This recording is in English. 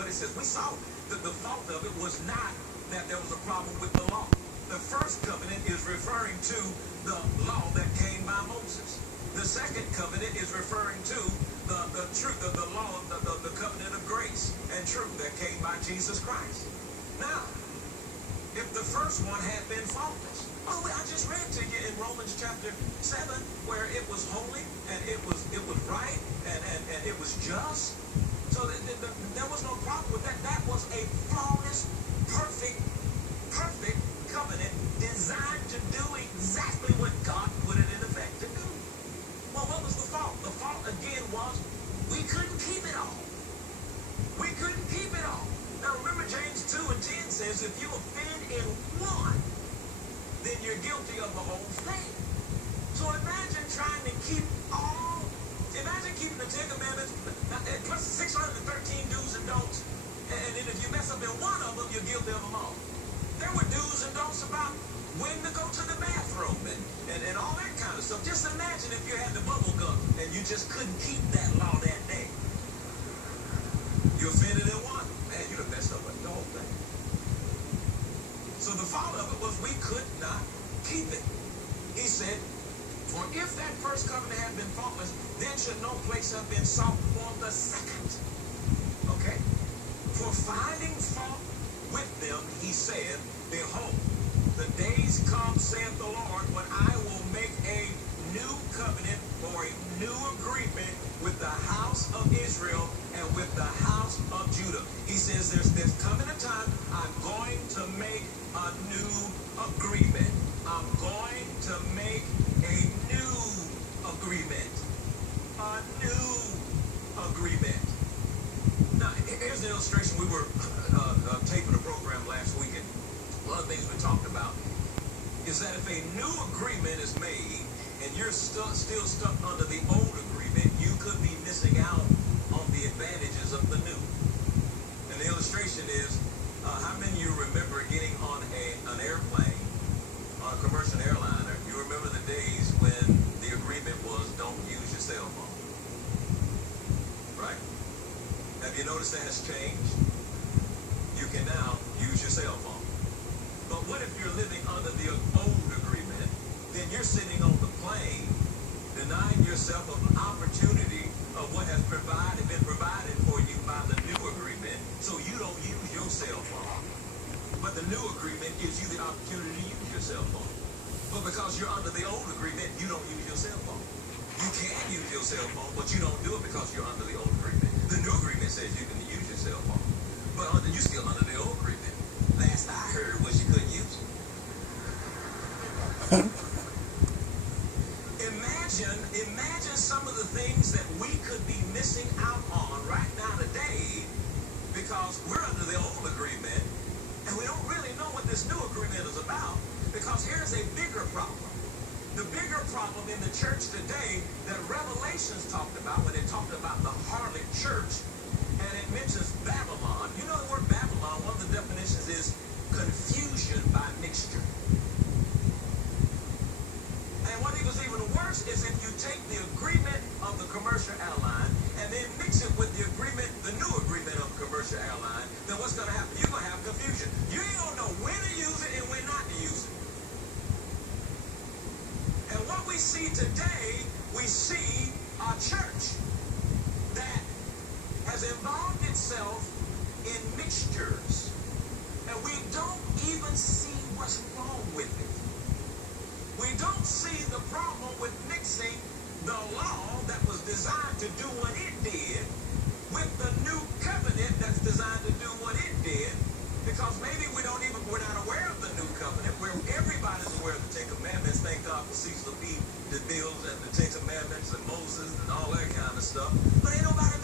what it says. We saw that the fault of it was not that there was a problem with the law. The first covenant is referring to the law that came by Moses. The second covenant is referring to the truth of the law, the covenant of grace and truth that came by Jesus Christ. Now, if the first one had been faultless, well, I just read to you in Romans chapter 7 where it was holy and it was right and it was just. So there was no problem with that. That was a flawless, perfect covenant designed to do exactly what God put it in effect to do. Well, what was the fault? The fault again was we couldn't keep it all. We couldn't keep it all. Now remember James 2 and 10 says if you offend in one, then you're guilty of the whole thing. So imagine trying to keep imagine keeping the 10 commandments plus 613 do's and don'ts. And then if you mess up in one of them, you're guilty of them all. There were do's and don'ts about when to go to the bathroom and all that kind of stuff. Just imagine if you had the bubble gum and you just couldn't keep that law that day. You offended in one. Man, you'd have messed up with the whole thing. So the fault of it was we could not keep it. He said, for if that first covenant had been faultless, then should no place have been sought for the second. Okay? For finding fault with them, he said, behold, the days come, saith the Lord, when I will make a new covenant or a new agreement with the house of Israel and with the house of Judah. He says there's coming a time I'm going to make a new agreement. I'm going to make a new agreement. A new agreement. Now, here's an illustration. We were taping a program last weekend. One of the things we talked about is that if a new agreement is made and you're still stuck under the old agreement, you could be missing out on the advantages of the new. And the illustration is, how many of you remember getting on an airplane, on a commercial airliner? You remember the days when the agreement was don't use your cell phone, right? Have you noticed that has changed? You can now use your cell phone. But what if you're living under the old agreement? Then you're sitting on the plane, denying yourself of an opportunity of what has been provided for you by the new agreement, so you don't use your cell phone. But the new agreement gives you the opportunity to use your cell phone. But because you're under the old agreement, you don't use your cell phone. You can use your cell phone, but you don't do it because you're under the old agreement. The new agreement says you can use your cell phone, but you're still under the old agreement. Last I heard was you couldn't use it. Imagine some of the things that we could be missing out on right now today because we're under the old agreement and we don't really know what this new agreement is about. Because here's a bigger problem. The bigger problem in the church today that Revelations talked about when it talked about the harlot church, and it mentions Babylon. You know the word Babylon, one of the definitions is confusion by mixture. And what was even worse is if you take the agreement of the commercial airline and then mix it with the agreement, the new agreement of the commercial airline, then what's going to happen? You're going to have confusion. You ain't going to know when to use it and when not to use it. And what we see today, we see a church that has involved itself in mixtures. And we don't even see what's wrong with it. We don't see the problem with mixing the law that was designed to do what it did with the new covenant that's designed to do what it did, because maybe we're not aware of the new covenant where everybody's aware of the Ten Commandments. Thank God for Cecil B. DeMille and the Ten Commandments and Moses and all that kind of stuff. But ain't nobody